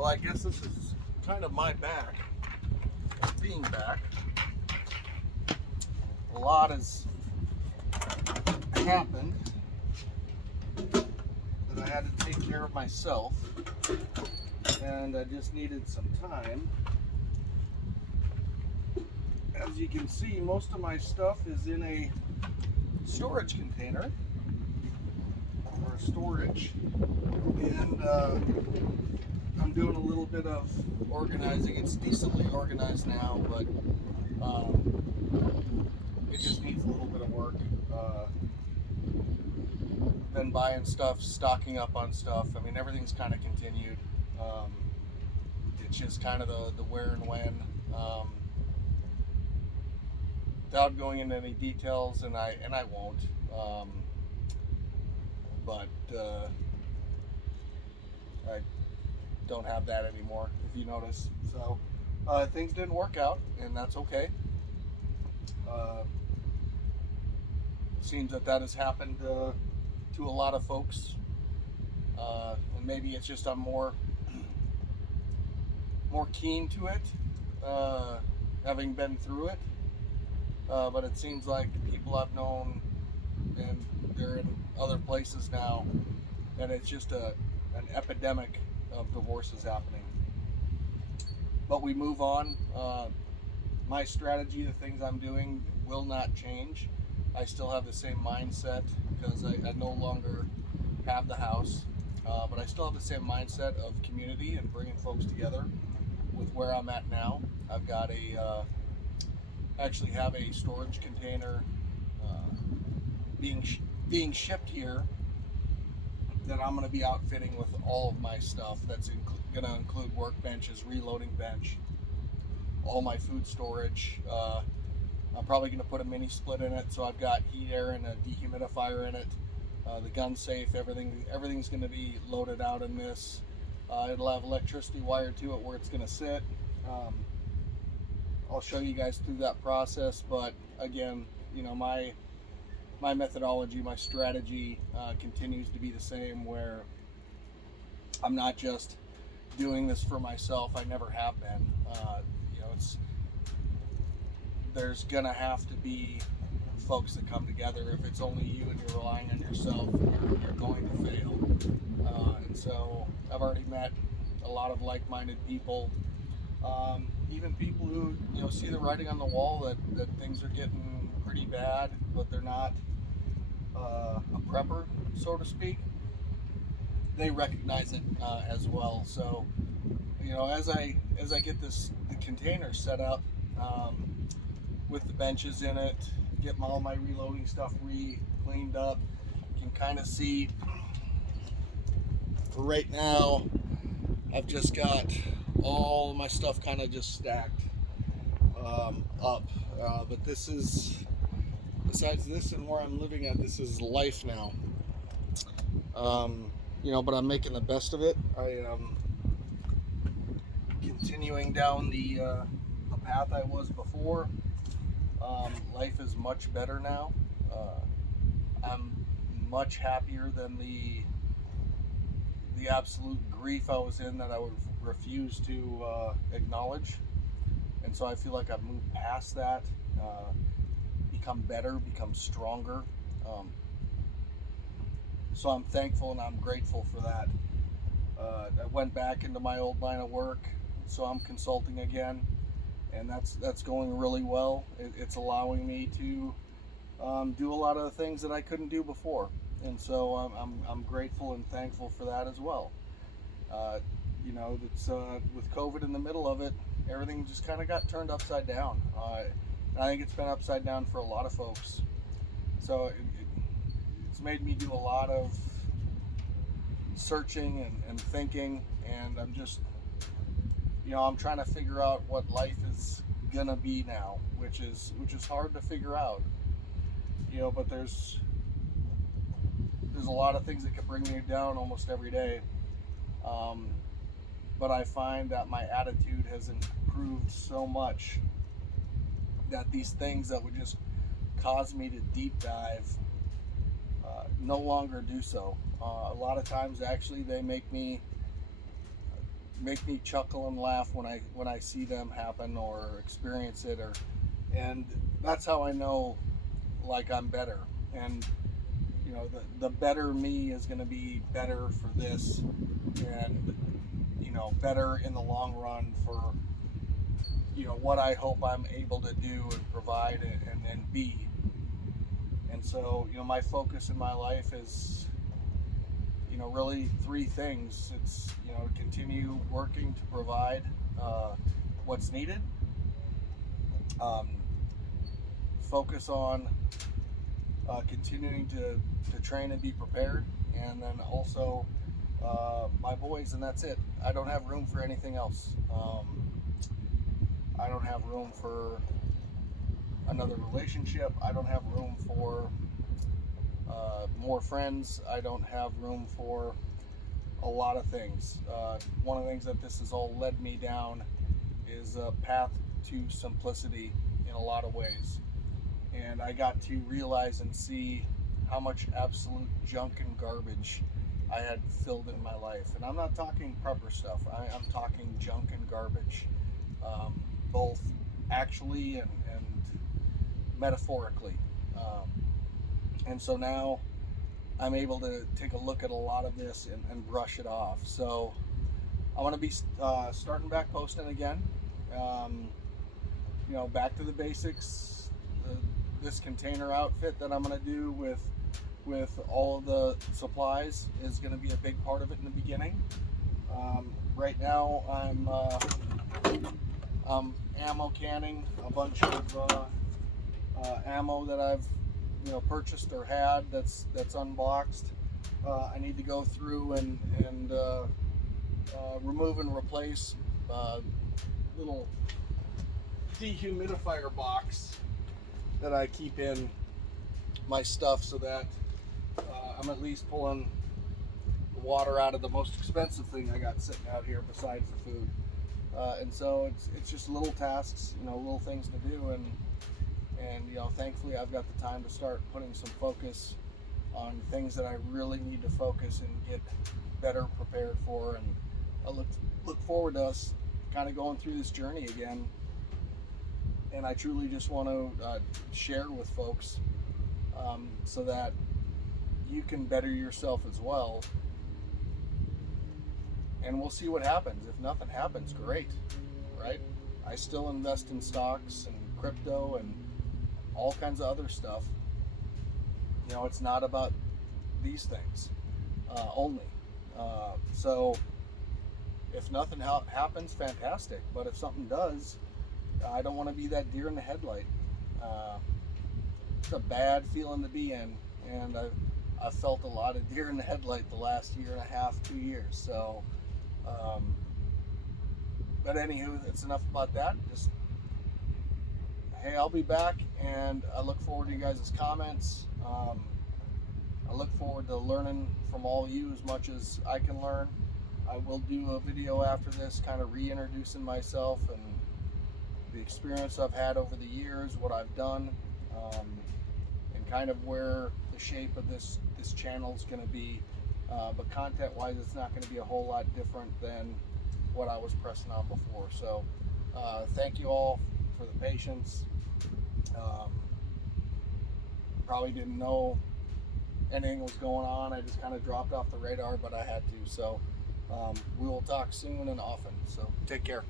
Well, I guess this is kind of my back, being back. A lot has happened that I had to take care of myself, and I just needed some time. As you can see, most of my stuff is in a storage container or storage, and I'm doing a little bit of organizing. It's decently organized now, but it just needs a little bit of work. Been buying stuff, stocking up on stuff. I mean, everything's kind of continued. It's just kind of the where and when. Without going into any details, and I won't. But I don't have that anymore, if you notice. So things didn't work out, and that's okay. Seems that has happened to a lot of folks, and maybe it's just I'm more keen to it, having been through it. But it seems like people I've known, and they're in other places now, and it's just an epidemic of divorces happening. But we move on. My strategy, the things I'm doing, will not change. I still have the same mindset because I no longer have the house, but I still have the same mindset of community and bringing folks together with where I'm at now. I've got actually have a storage container being shipped here that I'm going to be outfitting with all of my stuff. That's going to include workbenches, reloading bench, all my food storage. I'm probably going to put a mini split in it, so I've got heat, air, and a dehumidifier in it. The gun safe, everything's going to be loaded out in this. It'll have electricity wired to it where it's going to sit. I'll show you guys through that process, but again, you know, my methodology, my strategy continues to be the same, where I'm not just doing this for myself. I never have been. You know, there's gonna have to be folks that come together. If it's only you and you're relying on yourself, you're going to fail. And so I've already met a lot of like-minded people. Even people who, you know, see the writing on the wall that things are getting pretty bad, but they're not a prepper, so to speak. They recognize it as well. So, you know, as I get the container set up with the benches in it, get all my reloading stuff cleaned up, you can kind of see. For right now, I've just got all my stuff kind of just stacked up, but this is, besides this and where I'm living at, this is life now. You know, but I'm making the best of it. I am continuing down the path I was before. Life is much better now. I'm much happier than the absolute grief I was in that I would refuse to acknowledge. And so I feel like I've moved past that, become better, become stronger. So I'm thankful and I'm grateful for that. I went back into my old line of work, so I'm consulting again, and that's going really well. It's allowing me to do a lot of the things that I couldn't do before. And so I'm grateful and thankful for that as well. You know, that's with COVID in the middle of it, everything just kind of got turned upside down. I think it's been upside down for a lot of folks. So it's made me do a lot of searching and thinking, and I'm just, you know, I'm trying to figure out what life is gonna be now, which is hard to figure out. You know, but there's a lot of things that can bring me down almost every day. But I find that my attitude has improved so much that these things that would just cause me to deep dive no longer do so. A lot of times, actually, they make me make me chuckle and laugh when I see them happen or experience it, and that's how I know like I'm better. And the better me is going to be better for this, and better in the long run for what I hope I'm able to do and provide and be. And so my focus in my life is really three things. It's to continue working to provide what's needed, focus on continuing to train and be prepared, and then also my boys, and that's it. I don't have room for anything else. I don't have room for another relationship. I don't have room for more friends. I don't have room for a lot of things. One of the things that this has all led me down is a path to simplicity in a lot of ways. And I got to realize and see how much absolute junk and garbage I had filled in my life. And I'm not talking prepper stuff. I'm talking junk and garbage, both actually and metaphorically. And so now I'm able to take a look at a lot of this and brush it off. So I want to be starting back posting again. Back to the basics. This container outfit that I'm going to do with all of the supplies is going to be a big part of it in the beginning. Right now I'm ammo canning a bunch of ammo that I've purchased or had that's unboxed. I need to go through and remove and replace little dehumidifier box that I keep in my stuff, so that I'm at least pulling the water out of the most expensive thing I got sitting out here besides the food. And so it's just little tasks, little things to do, and thankfully I've got the time to start putting some focus on things that I really need to focus and get better prepared for. And I look forward to us kind of going through this journey again. And I truly just want to share with folks so that you can better yourself as well. And we'll see what happens. If nothing happens, great, right? I still invest in stocks and crypto and all kinds of other stuff. It's not about these things only. So if nothing happens, fantastic. But if something does, I don't want to be that deer in the headlight. It's a bad feeling to be in, and I've felt a lot of deer in the headlight the last year and a half, 2 years. So, but anywho, it's enough about that. Just, hey, I'll be back, and I look forward to you guys' comments. I look forward to learning from all of you as much as I can learn. I will do a video after this, kind of reintroducing myself and the experience I've had over the years, what I've done, and kind of where the shape of this channel is going to be. But content-wise, it's not going to be a whole lot different than what I was pressing on before. So thank you all for the patience. Probably didn't know anything was going on. I just kind of dropped off the radar, but I had to. So we will talk soon and often. So take care.